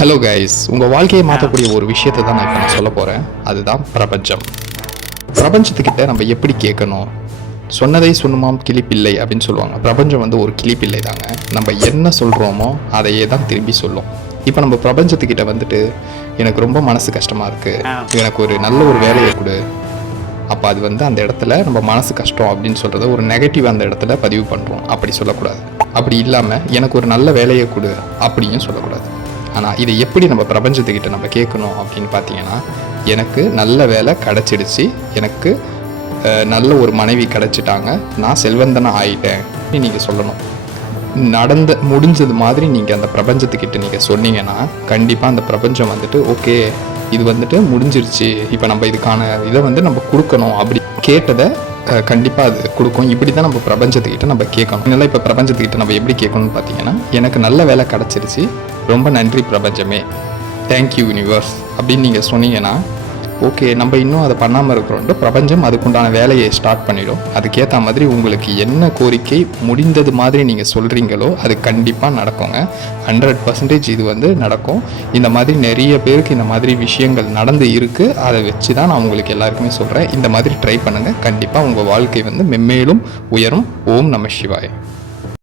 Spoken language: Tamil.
ஹலோ கைஸ், உங்கள் வாழ்க்கையை மாற்றக்கூடிய ஒரு விஷயத்தை தான் நான் இப்போ சொல்ல போகிறேன். அதுதான் பிரபஞ்சம். பிரபஞ்சத்துக்கிட்ட நம்ம எப்படி கேட்கணும்? சொன்னதை சொன்னுமாம் கிளிப்பிள்ளை அப்படின்னு சொல்லுவாங்க. பிரபஞ்சம் வந்து ஒரு கிளிப்பிள்ளை தாங்க. நம்ம என்ன சொல்கிறோமோ அதையே தான் திரும்பி சொல்லும். இப்போ நம்ம பிரபஞ்சத்துக்கிட்ட வந்துட்டு எனக்கு ரொம்ப மனசு கஷ்டமாக இருக்குது, எனக்கு ஒரு நல்ல ஒரு வேலையை கொடு, அப்போ அது வந்து அந்த இடத்துல நம்ம மனசு கஷ்டம் அப்படின்னு சொல்கிறத ஒரு நெகட்டிவ் அந்த இடத்துல பதிவு பண்ணுறோம். அப்படி சொல்லக்கூடாது. அப்படி இல்லாமல் எனக்கு ஒரு நல்ல வேலையை கொடு அப்படியும் சொல்லக்கூடாது. ஆனால் இதை எப்படி நம்ம பிரபஞ்சத்துக்கிட்ட நம்ம கேட்கணும் அப்படின்னு பார்த்தீங்கன்னா, எனக்கு நல்ல வேலை கிடச்சிடுச்சு, எனக்கு நல்ல ஒரு மனைவி கிடச்சிட்டாங்க, நான் செல்வந்தனாக ஆகிட்டேன் நீங்கள் சொல்லணும். முடிஞ்சது மாதிரி நீங்கள் அந்த பிரபஞ்சத்துக்கிட்ட நீங்கள் சொன்னீங்கன்னா கண்டிப்பாக அந்த பிரபஞ்சம் வந்துட்டு ஓகே, இது வந்துட்டு முடிஞ்சிருச்சு, இப்போ நம்ம இதுக்கான இதை வந்து நம்ம கொடுக்கணும் அப்படி கேட்டதை கண்டிப்பாக அது கொடுக்கும். இப்படி தான் நம்ம பிரபஞ்சத்துக்கிட்ட நம்ம கேட்கணும். இதனால் இப்போ பிரபஞ்சத்துக்கிட்ட நம்ம எப்படி கேட்கணும்னு பார்த்தீங்கன்னா, எனக்கு நல்ல வேலை கிடச்சிருச்சு, ரொம்ப நன்றி பிரபஞ்சமே, தேங்க்யூ யூனிவர்ஸ் அப்படின்னு நீங்கள் சொன்னீங்கன்னா ஓகே, நம்ம இன்னும் அதை பண்ணாமல் இருக்கிறோன்ட்டு பிரபஞ்சம் அதுக்குண்டான வேலையை ஸ்டார்ட் பண்ணிடும். அதுக்கேற்ற மாதிரி உங்களுக்கு என்ன கோரிக்கை முடிந்தது மாதிரி நீங்கள் சொல்கிறீங்களோ அது கண்டிப்பாக நடக்குங்க. 100% இது வந்து நடக்கும். இந்த மாதிரி நிறைய பேருக்கு இந்த மாதிரி விஷயங்கள் நடந்து இருக்குது. அதை வச்சு தான் நான் உங்களுக்கு எல்லாருக்குமே சொல்கிறேன். இந்த மாதிரி ட்ரை பண்ணுங்கள், கண்டிப்பாக உங்கள் வாழ்க்கை வந்து மென்மேலும் உயரும். ஓம் நம சிவாய.